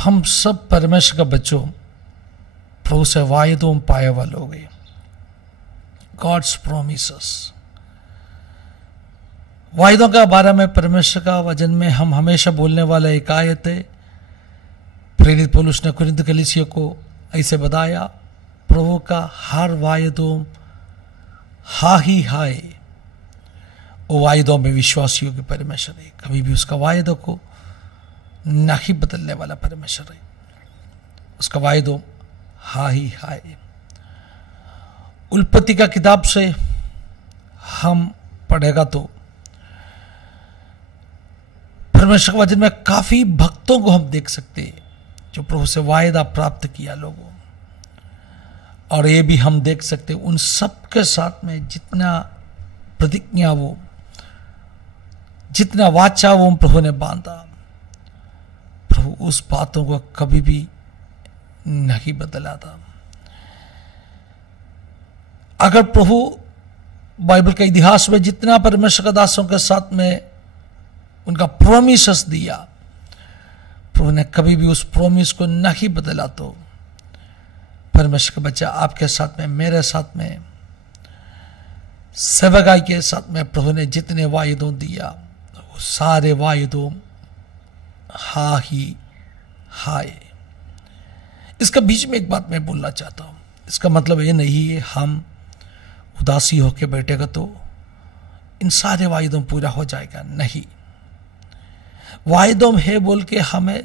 हम सब परमेश्वर का बच्चों प्रभु से वायदों पाए हुए लोग हैं। गॉड्स प्रोमिसेस, वायदों का बारे में परमेश्वर का वचन में हम हमेशा बोलने वाला एक आयत है। प्रेरित पौलुस ने कुरिन्थ कलीसिया को ऐसे बताया, प्रभु का हर वायदों हा ही हाय। वो वायदों में विश्वासियों के परमेश्वर है, कभी भी उसका वायदों को नहीं बदलने वाला परमेश्वर है। उसका वायदों हा ही हाय। उत्पत्ति का किताब से हम पढ़ेगा तो परमेश्वर के वचन में काफी भक्तों को हम देख सकते हैं जो प्रभु से वायदा प्राप्त किया लोगों, और ये भी हम देख सकते हैं उन सब के साथ में जितना प्रतिज्ञा वो, जितना वाचा वो प्रभु ने बांधा, प्रभु उस बातों को कभी भी नहीं बदला था। अगर प्रभु बाइबल के इतिहास में जितना परमेश्वर के दासों के साथ में उनका प्रोमिस दिया, प्रभु ने कभी भी उस प्रोमिस को नहीं बदला, तो परमेश्वर का बच्चा आपके साथ में, मेरे साथ में, सेवकाई के साथ में प्रभु ने जितने वायदों दिया वो सारे वायदों हा ही हाय। इसका बीच में एक बात मैं बोलना चाहता हूं। इसका मतलब ये नहीं है हम उदासी होकर बैठेगा तो इन सारे वायदों पूरा हो जाएगा, नहीं। वायदों है बोल के हमें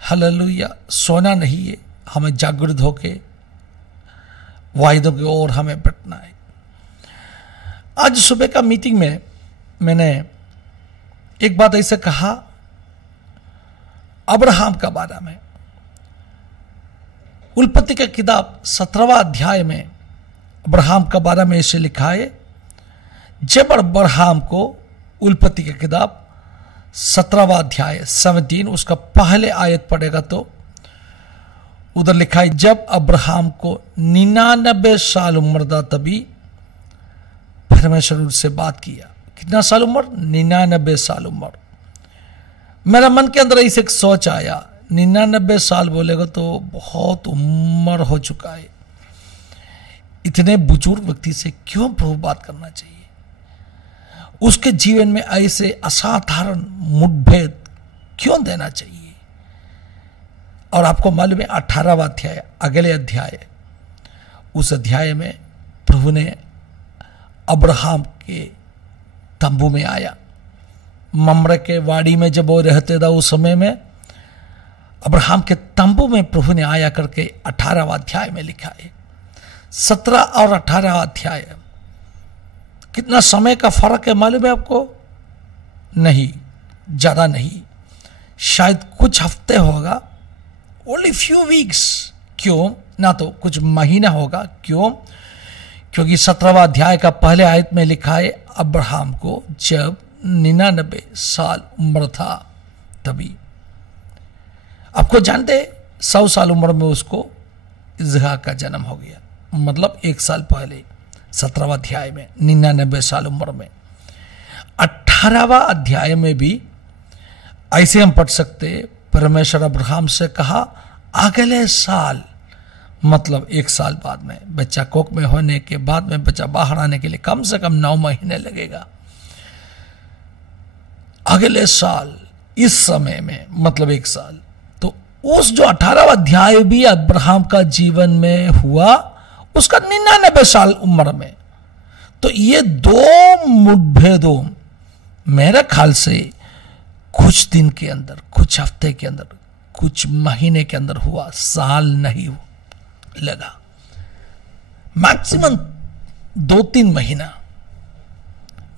हालेलुया सोना नहीं है, हमें जागृत होके वायदों की ओर हमें बढ़ना है। आज सुबह का मीटिंग में मैंने एक बात ऐसे कहा अब्राहम का बारे में। उत्पत्ति का किताब 17वां अध्याय में अब्राहम का बारे में ऐसे लिखा है। जब अब्राहम को उत्पत्ति का किताब 17वां अध्याय 17 उसका पहले आयत पढ़ेगा तो उधर लिखा है, जब अब्राहम को 99 साल उम्र था तभी परमेश्वर उससे बात किया। कितना साल उम्र? 99 साल उम्र। मेरा मन के अंदर ऐसे एक सोच आया, 99 साल बोलेगा तो बहुत उम्र हो चुका है, इतने बुजुर्ग व्यक्ति से क्यों प्रभु बात करना चाहिए? उसके जीवन में ऐसे असाधारण मुठभेद क्यों देना चाहिए? और आपको मालूम है 18वां अध्याय, अगले अध्याय, उस अध्याय में प्रभु ने अब्राहम के तंबू में आया। मम्रे के वाड़ी में जब वो रहते था उस समय में अब्राहम के तंबू में प्रभु ने आया करके 18वां अध्याय में लिखा है। 17 और 18 अध्याय, कितना समय का फर्क है मालूम है आपको? नहीं, ज्यादा नहीं, शायद कुछ हफ्ते होगा, ओनली फ्यू वीक्स। क्यों? ना तो कुछ महीना होगा। क्यों? क्योंकि 17वां अध्याय का पहले आयत में लिखा है अब्राहम को जब 99 साल उम्र था तभी। आपको जानते 100 साल उम्र में उसको इसहाक का जन्म हो गया, मतलब 1 साल पहले 17वां अध्याय में 99 साल उम्र में। 18वां अध्याय में भी ऐसे हम पढ़ सकते, परमेश्वर अब्राहम से कहा अगले साल, मतलब 1 साल बाद में, बच्चा कोख में होने के बाद में बच्चा बाहर आने के लिए कम से कम 9 महीने लगेगा। अगले साल इस समय में मतलब 1 साल। तो उस जो 18वां अध्याय भी अब्राहम का जीवन में हुआ उसका 99 साल उम्र में। तो ये 2 मुठभेदों मेरे ख्याल से कुछ दिन के अंदर, कुछ हफ्ते के अंदर, कुछ महीने के अंदर हुआ, साल नहीं लगा। मैक्सिमम 2-3 महीना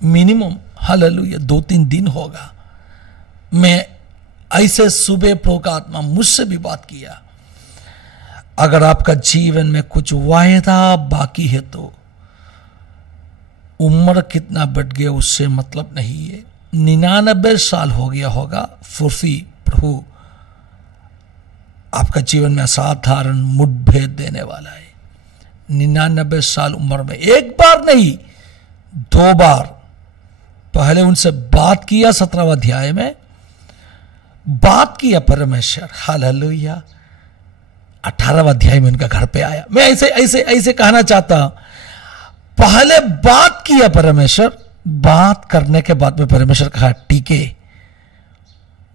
मिनिमम, हालेलुया 2-3 दिन होगा। मैं ऐसे सुबह प्रभु का आत्मा मुझसे भी बात किया, अगर आपका जीवन में कुछ वायदा बाकी है तो उम्र कितना बढ़ गया उससे मतलब नहीं है। 99 साल हो गया होगा, फुर्सी प्रभु आपका जीवन में असाधारण मुठभेद देने वाला है। 99 साल उम्र में 1 बार नहीं 2 बार पहले उनसे बात किया 17वां अध्याय में, बात किया परमेश्वर, हालेलुया। 18वां अध्याय में उनका घर पे आया। मैं ऐसे ऐसे ऐसे कहना चाहता हूं, पहले बात किया परमेश्वर, बात करने के बाद में परमेश्वर कहा ठीक है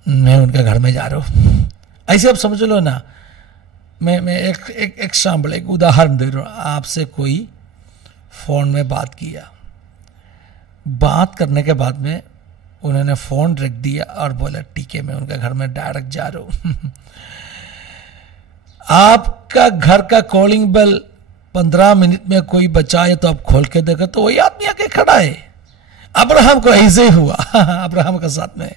मैं उनके घर में जा रहा हूं। ऐसे आप समझ लो ना। मैं एक एग्जाम्पल, एक उदाहरण दे रहा हूं। आपसे कोई फोन में बात किया, बात करने के बाद में उन्होंने फोन रख दिया और बोला ठीक है मैं उनके घर में डायरेक्ट जा रहा हूं। आपका घर का कॉलिंग बेल 15 मिनट में कोई बचाए तो आप खोल के देखो तो वही आदमी आके खड़ा है। अब्राहम को ऐसे ही हुआ अब्राहम के साथ में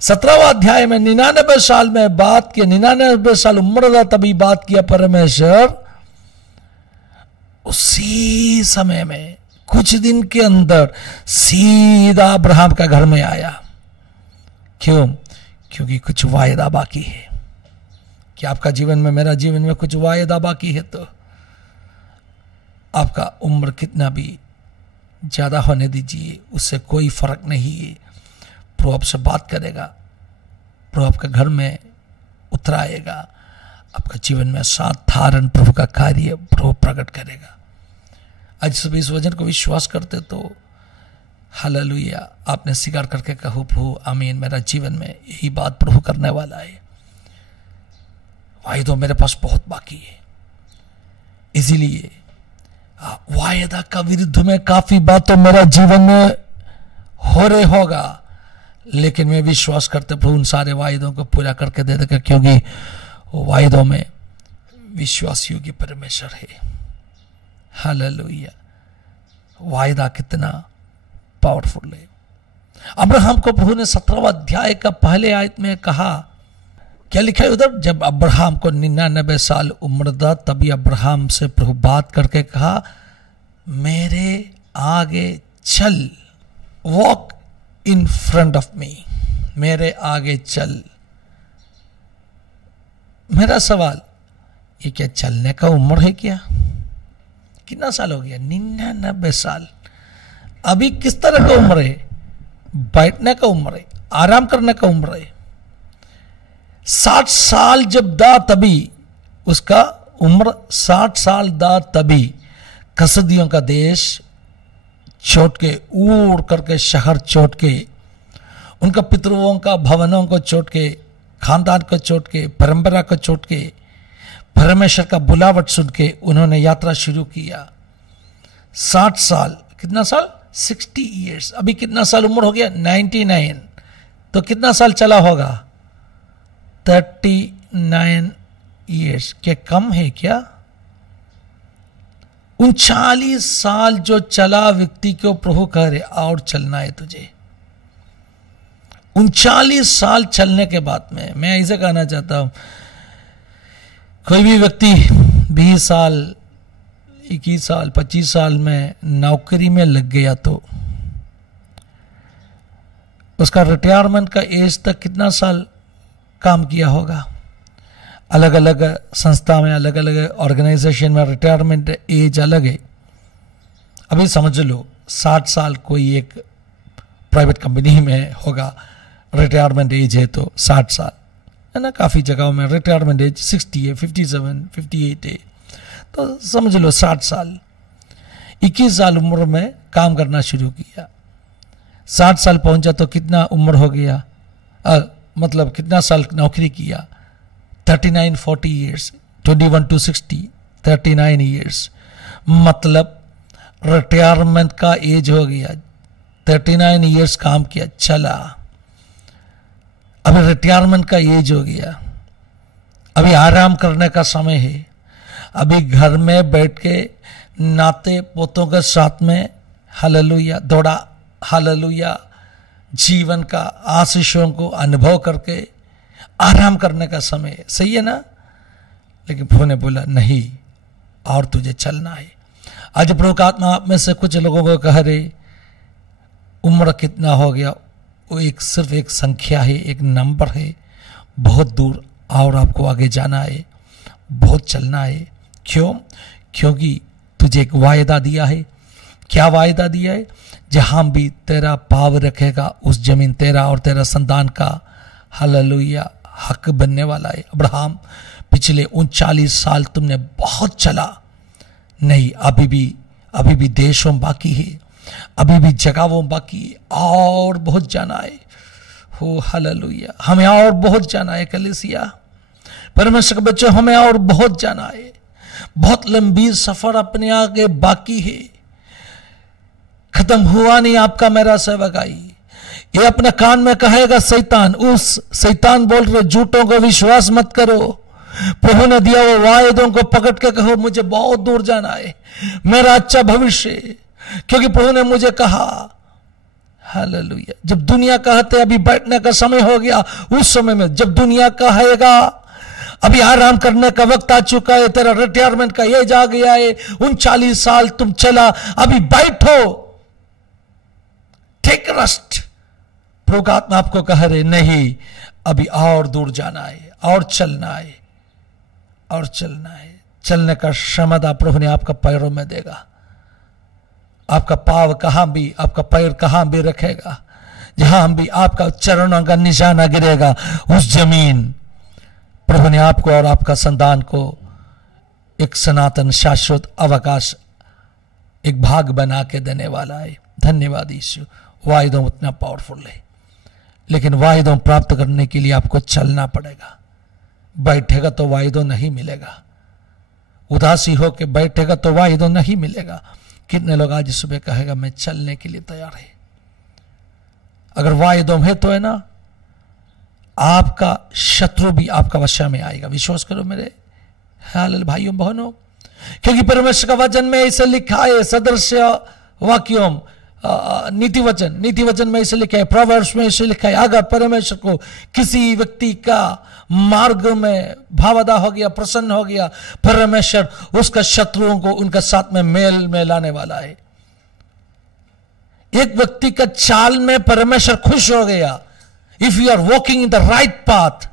17वां अध्याय में 99 साल में बात किया, 99 साल उम्र था तभी बात किया परमेश्वर। उसी समय में कुछ दिन के अंदर सीधा अब्राहम का घर में आया। क्यों? क्योंकि कुछ वायदा बाकी है। कि आपका जीवन में, मेरा जीवन में कुछ वायदा बाकी है तो आपका उम्र कितना भी ज्यादा होने दीजिए, उससे कोई फर्क नहीं है। प्रभु आपसे बात करेगा, प्रभु आपके घर में उतराएगा, आपका जीवन में साधारण प्रभु का कार्य प्रभु प्रकट करेगा। आज सब इस वचन को विश्वास करते तो हालेलुया, आपने स्वीकार करके कहो प्रभु आमीन, मेरा जीवन में यही बात प्रभु करने वाला है। वायदा मेरे पास बहुत बाकी है, इसीलिए वायदा का विरुद्ध में काफी बातों मेरा जीवन में हो रहे होगा, लेकिन मैं विश्वास करते प्रभु उन सारे वायदों को पूरा करके दे देगा, क्योंकि वायदों में विश्वास योग्य परमेश्वर है। हालेलुया। वायदा कितना पावरफुल है। अब्राहम को प्रभु ने 17वां अध्याय का पहले आयत में कहा, क्या लिखा है उधर? जब अब्राहम को 99 साल उम्र था तभी अब्राहम से प्रभु बात करके कहा मेरे आगे चल, walk in front of me, मेरे आगे चल। मेरा सवाल, ये क्या चलने का उम्र है क्या? कितना साल हो गया? 99 साल। अभी किस तरह का उम्र है? बैठने का उम्र है, आराम करने का उम्र है। 60 साल जब दा तभी उसका उम्र 60 साल दा तभी कसदियों का देश छोड़ के, उड़ करके शहर छोड़ के, उनका पितरों का भवनों को छोड़ के, खानदान को छोड़ के, परंपरा को छोड़ के, परमेश्वर का बुलावट सुन के उन्होंने यात्रा शुरू किया। 60 साल, कितना साल? 60 ईयर्स। अभी कितना साल उम्र हो गया? 99। तो कितना साल चला होगा? 39 ईयर्स। क्या कम है क्या? 39 साल जो चला व्यक्ति को प्रभु कह रहे और चलना है तुझे। 39 साल चलने के बाद में मैं ऐसे कहना चाहता हूं, कोई भी व्यक्ति 20 साल, 21 साल, 25 साल में नौकरी में लग गया तो उसका रिटायरमेंट का एज तक कितना साल काम किया होगा? अलग अलग संस्था में, अलग अलग ऑर्गेनाइजेशन में रिटायरमेंट एज अलग है। अभी समझ लो 60 साल कोई एक प्राइवेट कंपनी में होगा, रिटायरमेंट एज है तो 60 साल है ना। काफ़ी जगहों में रिटायरमेंट एज 60 है, 57, 58 है, तो समझ लो 60 साल। 21 साल उम्र में काम करना शुरू किया, 60 साल पहुंचा तो कितना उम्र हो गया? मतलब कितना साल नौकरी किया? 39, 40 ईयर्स, 21 to 60, 39 ईयर्स। मतलब रिटायरमेंट का एज हो गया, 39 ईयर्स काम किया, चला। अभी रिटायरमेंट का एज हो गया, अभी आराम करने का समय है। अभी घर में बैठ के नाते पोतों के साथ में हालेलुया दौड़ा, हालेलुया जीवन का आशीषों को अनुभव करके आराम करने का समय है। सही है ना? लेकिन प्रभु ने बोला नहीं, और तुझे चलना है। आज प्रभु का आत्मा आप में से कुछ लोगों को कह रहे उम्र कितना हो गया, वो सिर्फ एक संख्या है, एक नंबर है। बहुत दूर और आपको आगे जाना है, बहुत चलना है। क्यों? क्योंकि तुझे एक वायदा दिया है। क्या वायदा दिया है? जहां भी तेरा पाव रखेगा उस जमीन तेरा और तेरा संतान का हालेलुया हक बनने वाला है। अब्राहम, पिछले 39 साल तुमने बहुत चला, नहीं, अभी भी देशों बाकी है, अभी भी जगहों बाकी है, और बहुत जाना है। हो हालेलुया, हमें और बहुत जाना है कलीसिया, परमेश्वर के बच्चों, हमें और बहुत जाना है। बहुत लंबी सफर अपने आगे बाकी है, खत्म हुआ नहीं आपका मेरा सेवकाई। ये अपने कान में कहेगा शैतान, उस शैतान बोल रहे झूठों को विश्वास मत करो, प्रभु ने दिया वो वायदों को पकड़ के कहो मुझे बहुत दूर जाना है, मेरा अच्छा भविष्य, क्योंकि प्रभु ने मुझे कहा। हालेलुया। जब दुनिया कहते अभी बैठने का समय हो गया, उस समय में जब दुनिया कहेगा अभी आराम करने का वक्त आ चुका है, तेरा रिटायरमेंट का एज आ गया है, 39 साल तुम चला, अभी बैठो, टेक रेस्ट, प्रभु का आत्मा आपको कह रहे नहीं, अभी और दूर जाना है, और चलना है, और चलना है। चलने का क्षमता प्रभु ने आपका पैरों में देगा। आपका पाव कहां भी, आपका पैर कहां भी रखेगा, जहां भी आपका चरणों का निशाना गिरेगा, उस जमीन प्रभु ने आपको और आपका संतान को एक सनातन शाश्वत अवकाश, एक भाग बना के देने वाला है। धन्यवाद यीशु। वायदों उतना पावरफुल है, लेकिन वायदों प्राप्त करने के लिए आपको चलना पड़ेगा। बैठेगा तो वायदों नहीं मिलेगा, उदासी होकर बैठेगा तो वायदों नहीं मिलेगा। कितने लोग आज सुबह कहेगा मैं चलने के लिए तैयार है। अगर वायदों है तो है ना, आपका शत्रु भी आपका वश में आएगा। विश्वास करो मेरे हालेलुया भाइयों बहनों, क्योंकि परमेश्वर का वचन में ऐसे लिखा है, सदृश्य वाक्यों, नीति वचन में ऐसे लिखा है, प्रोवर्ब्स में ऐसे लिखा है, अगर परमेश्वर को किसी व्यक्ति का मार्ग में भावदा हो गया, प्रसन्न हो गया, परमेश्वर उसका शत्रुओं को उनका साथ में मेल में लाने वाला है। एक व्यक्ति का चाल में परमेश्वर खुश हो गया, if you are walking in the right path,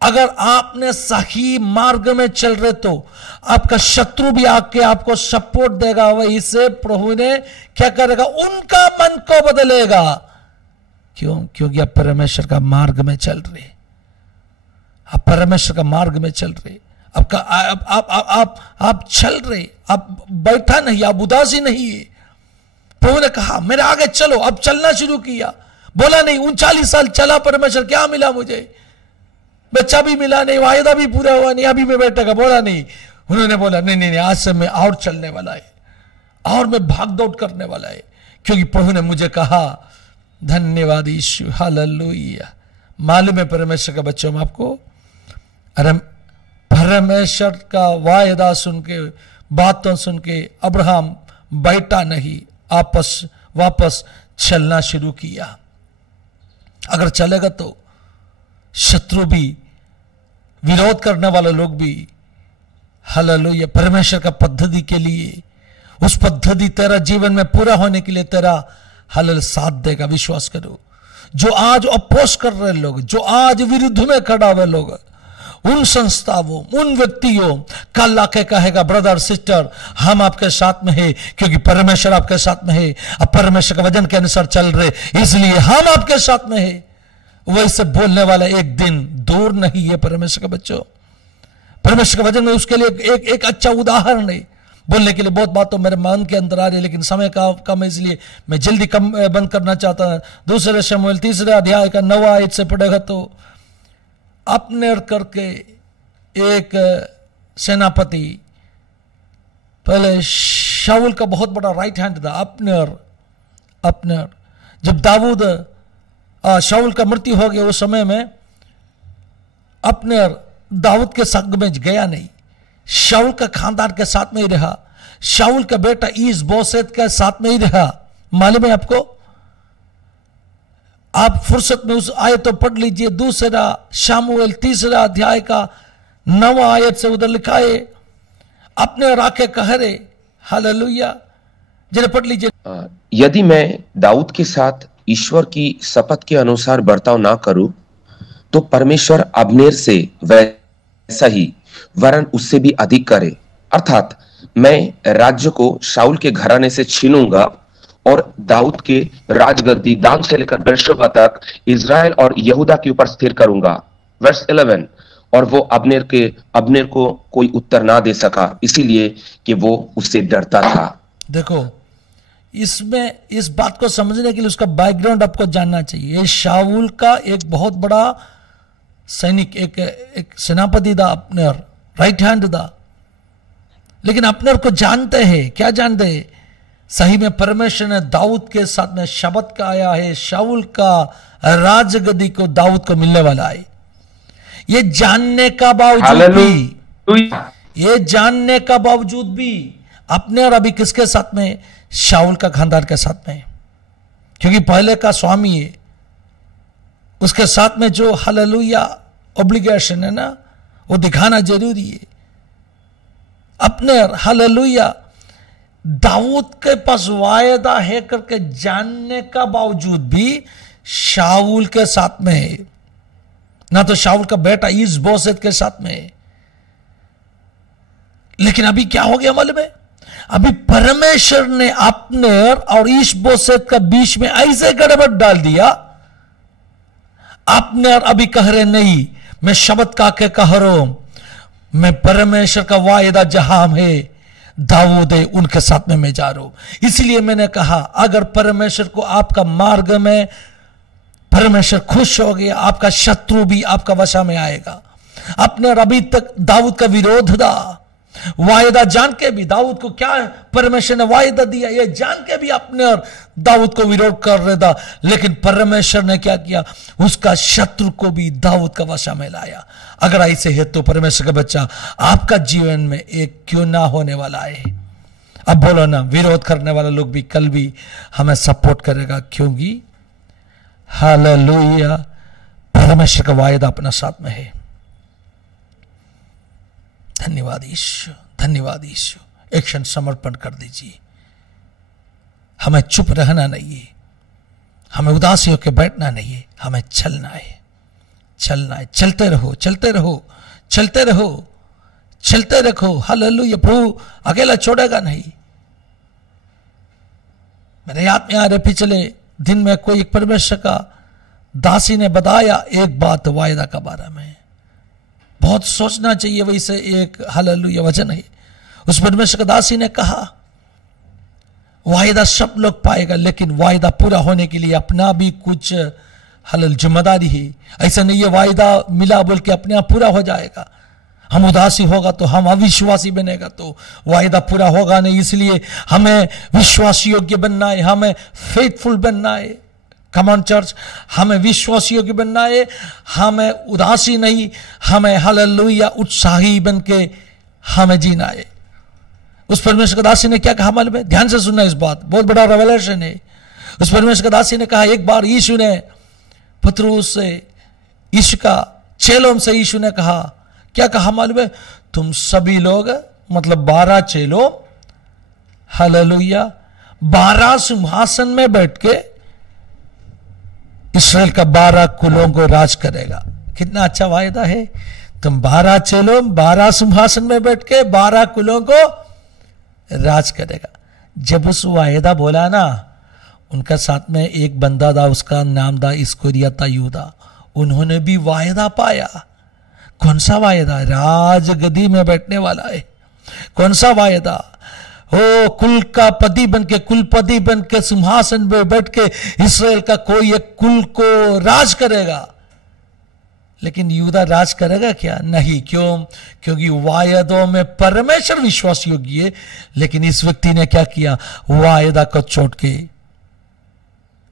अगर आपने सही मार्ग में चल रहे तो आपका शत्रु भी आके आपको सपोर्ट देगा। वही से प्रभु ने क्या करेगा, उनका मन को बदलेगा। क्यों? क्योंकि आप परमेश्वर का मार्ग में चल रहे, आप परमेश्वर का मार्ग में चल रहे, आपका आप चल रहे, आप बैठा नहीं, आप उदासी नहीं है। प्रभु ने कहा मेरे आगे चलो, अब चलना शुरू किया। बोला नहीं 39 साल चला, परमेश्वर क्या मिला मुझे, बच्चा भी मिला नहीं, वायदा भी पूरा हुआ नहीं, अभी मैं बैठेगा, बोला नहीं। उन्होंने बोला नहीं, आज से मैं और चलने वाला है, और मैं भाग दौड़ करने वाला है, क्योंकि प्रभु ने मुझे कहा। धन्यवाद यीशु, हालेलुया। मालूम है परमेश्वर का बच्चों में आपको, अरे परमेश्वर का वायदा सुन के, बातों सुन के अब्राहम बैठा नहीं, वापस चलना शुरू किया। अगर चलेगा तो शत्रु भी, विरोध करने वाले लोग भी, हालेलुया, परमेश्वर का पद्धति के लिए, उस पद्धति तेरा जीवन में पूरा होने के लिए तेरा हालेलुया साथ देगा। विश्वास करो। जो आज अपोज कर रहे लोग, जो आज विरुद्ध में खड़ा हुए लोग, उन संस्थाओं, उन व्यक्तियों, कल आके कहेगा ब्रदर सिस्टर हम आपके साथ में है, क्योंकि परमेश्वर आपके साथ में है, अब परमेश्वर का वचन के अनुसार चल रहे, इसलिए हम आपके साथ में है। वैसे बोलने वाला एक दिन दूर नहीं है परमेश्वर के बच्चों। परमेश्वर का वचन में उसके लिए एक अच्छा उदाहरण है। बोलने के लिए बहुत बातों मेरे मन के अंदर आ रही है, लेकिन समय का कम है, इसलिए मैं जल्दी बंद करना चाहता हूं। दूसरे शमूएल 3 अध्याय का 9 आयत से पढ़ेगा तो, अपनेर करके एक सेनापति, पहले शाऊल का बहुत बड़ा राइट हैंड था अपनेर। जब दाऊद शाऊल का मृत्यु हो गया उस समय में अपनेर दाऊद के संग में गया नहीं, शाऊल का खानदान के साथ में ही रहा, शाऊल का बेटा ईस बोसेत के साथ में ही रहा। मालूम है आपको? आप फुर्सत में उस आयत तो पढ़ लीजिए, दूसरा शामुएल 3 अध्याय का 9 आयत से उधर लिखा है, अपने राखे कह रहे, हालेलुया, जरा पढ़ लीजिए। यदि मैं दाऊद के साथ ईश्वर की शपथ के अनुसार बर्ताव ना करूं, तो परमेश्वर अब्नेर से वैसा ही वरन उससे भी अधिक करे, अर्थात मैं राज्य को शाऊल के घराने से छीनूंगा और दाऊद के राजगद्दी दान से लेकर बेर्शेबा तक इजराइल और यहूदा के ऊपर स्थिर करूंगा। वर्स 11, और वो अब्नेर को कोई उत्तर ना दे सका, इसीलिए कि वो उससे डरता था। देखो, इसमें इस बात को समझने के लिए उसका बैकग्राउंड आपको जानना चाहिए। ये शाऊल का एक बहुत बड़ा सैनिक, एक सेनापति था अब्नेर, राइट हैंड था। लेकिन अब्नेर को जानते हैं, क्या जानते हैं? सही में परमेश्वर ने दाऊद के साथ में शब्द का आया है, शाऊल का राजगद्दी को दाऊद को मिलने वाला है। ये जानने का बावजूद भी अब्नेर अभी किसके साथ में? शाऊल का खानदान के साथ में, क्योंकि पहले का स्वामी है, उसके साथ में जो हालेलुया ऑब्लिगेशन है ना, वो दिखाना जरूरी है। अब्नेर हालेलुया दाऊद के पास वायदा है करके जानने का बावजूद भी शाऊल के साथ में है, ना तो शाऊल का बेटा ईश-बोशेत के साथ में है। लेकिन अभी क्या हो गया मालूम है? अभी परमेश्वर ने अब्नेर और ईश-बोशेत का बीच में ऐसे गड़बड़ डाल दिया। अब्नेर अभी कह रहे नहीं, मैं शब्द का के कह रहा हूं, मैं परमेश्वर का वायदा जहां है, दाऊद है, उनके साथ में मैं जा रहा हूं। इसलिए मैंने कहा, अगर परमेश्वर को आपका मार्ग में परमेश्वर खुश हो गया, आपका शत्रु भी आपका वशा में आएगा। अब्नेर अभी तक दाऊद का विरोध था, वायदा जान के भी दाऊद को क्या परमेश्वर ने वायदा दिया, ये जान के भी अब्नेर दाऊद को विरोध कर रहा था। लेकिन परमेश्वर ने क्या किया? उसका शत्रु को भी दाऊद का वशा में लाया। अगर ऐसे है तो परमेश्वर का बच्चा, आपका जीवन में एक क्यों ना होने वाला है? अब बोलो ना, विरोध करने वाले लोग भी कल भी हमें सपोर्ट करेगा, क्योंकि हालेलुया परमेश्वर का वायदा अपना साथ में है। धन्यवाद यीशु, धन्यवाद यीशु। एक क्षण समर्पण कर दीजिए। हमें चुप रहना नहीं है, हमें उदासी होकर बैठना नहीं है, हमें चलना है, चलना है। चलते रहो, चलते रहो, चलते रहो, चलते रखो। हालेलुया, प्रभु अकेला छोड़ेगा नहीं। मेरे याद में आ रहे, पिछले दिन में कोई एक परमेश्वर का दासी ने बताया एक बात वायदा का बारे में, बहुत सोचना चाहिए। वैसे एक हालेलुया वचन है। उस परमेश्वर का दासी ने कहा, वायदा सब लोग पाएगा, लेकिन वायदा पूरा होने के लिए अपना भी कुछ जिम्मेदारी है। ऐसा नहीं है वायदा मिला बोल के अपने आप पूरा हो जाएगा। हम उदासी होगा तो, हम अविश्वासी बनेगा तो वायदा पूरा होगा नहीं। इसलिए हमें विश्वास योग्य बनना है, हमें फेथफुल बनना है। कम ऑन चर्च, हमें विश्वास योग्य बनना है, हमें उदासी नहीं, हमें हालेलुया उत्साही बन के हमें जीना है। उस परमेश्वर का दासी ने क्या कहा मालूम है? ध्यान से सुनना, इस बात बहुत बड़ा रेवलेशन है। उस परमेश्वर का दासी ने कहा, एक बार यीशु ने पतरस से, यीशु का चेलों से यीशु ने कहा, क्या कहा मालूम है? तुम सभी लोग, मतलब 12 चेलों, हालेलुया 12 सिंहासन में बैठ के इस्राएल का 12 कुलों को राज करेगा। कितना अच्छा वायदा है। तुम 12 चेलों 12 सिंहासन में बैठ के 12 कुलों को राज करेगा। जब उस वायदा बोला ना, उनका साथ में एक बंदा था, उसका नाम था इस्करियोत यहूदा। उन्होंने भी वायदा पाया। कौन सा वायदा? राजगद्दी में बैठने वाला है। कौन सा वायदा? हो कुल का पति बन के, कुलपति बन के सिंहासन पे बैठ के इस्राएल का कोई एक कुल को राज करेगा। लेकिन यहूदा राज करेगा क्या? नहीं। क्यों? क्योंकि वायदों में परमेश्वर विश्वास योग्य है। लेकिन इस व्यक्ति ने क्या किया? वायदा को छोड़ के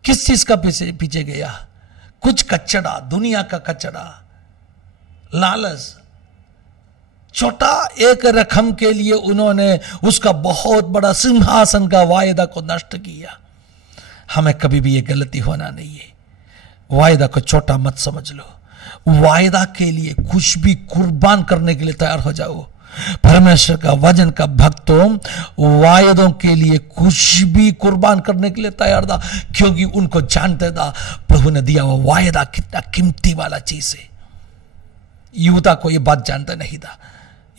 किस चीज का पीछे गया? कुछ कचड़ा, दुनिया का कचड़ा, लालच, छोटा एक रकम के लिए उन्होंने उसका बहुत बड़ा सिंहासन का वायदा को नष्ट किया। हमें कभी भी ये गलती होना नहीं है। वायदा को छोटा मत समझ लो। वायदा के लिए कुछ भी कुर्बान करने के लिए तैयार हो जाओ। परमेश्वर का वचन का भक्तों वायदों के लिए कुछ भी कुर्बान करने के लिए तैयार था, क्योंकि उनको जानते था प्रभु ने दिया हुआ वायदा कितना कीमती वाला चीज है। यहूदा को ये बात जानता नहीं था।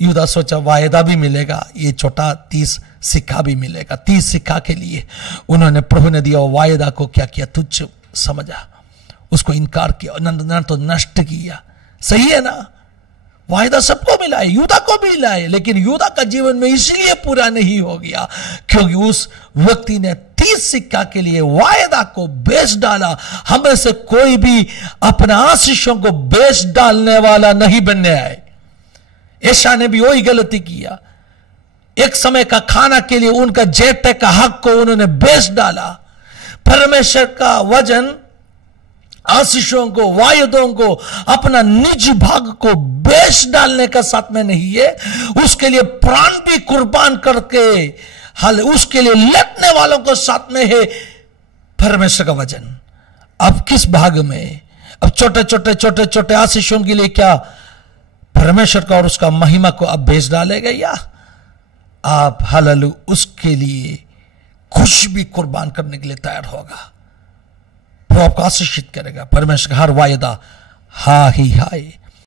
यहूदा सोचा वायदा भी मिलेगा, ये छोटा 30 सिक्का भी मिलेगा। 30 सिक्का के लिए उन्होंने प्रभु ने दिया वायदा को क्या किया? तुच्छ समझा, उसको इनकार किया, न तो नष्ट किया। सही है ना? वायदा सबको मिला है, यूदा को भी मिला है, लेकिन यूदा का जीवन में इसलिए पूरा नहीं हो गया क्योंकि उस व्यक्ति ने 30 सिक्का के लिए वायदा को बेच डाला। हमें से कोई भी अपना आशीषों को बेच डालने वाला नहीं बनने आए। एशा ने भी वही गलती किया। एक समय का खाना के लिए उनका जेठे का हक को उन्होंने बेच डाला। परमेश्वर का वचन, आशीषों को, वायदों को, अपना निजी भाग को बेच डालने का साथ में नहीं है। उसके लिए प्राण भी कुर्बान करके हाल उसके लिए लड़ने वालों को साथ में है परमेश्वर का वचन। अब किस भाग में? अब छोटे छोटे आशीषों के लिए क्या परमेश्वर का और उसका महिमा को अब बेच डालेगा, या आप हालेलुया उसके लिए कुछ भी कुर्बान करने के लिए तैयार होगा? वो आपको आशीषित करेगा। परमेश्वर का हर वायदा हाँ ही हाय।